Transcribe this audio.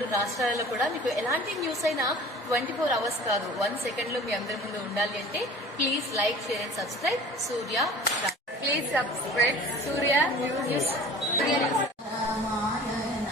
2 రాష్ట్రాలలో కూడా మీకు ఎలాంటి న్యూస్ అయినా 24 అవర్స్ కాదు 1 సెకండ్లో మీ అందరి ముందు ఉండాలి అంటే please like, share and subscribe Surya. Please subscribe Surya news. Ramayana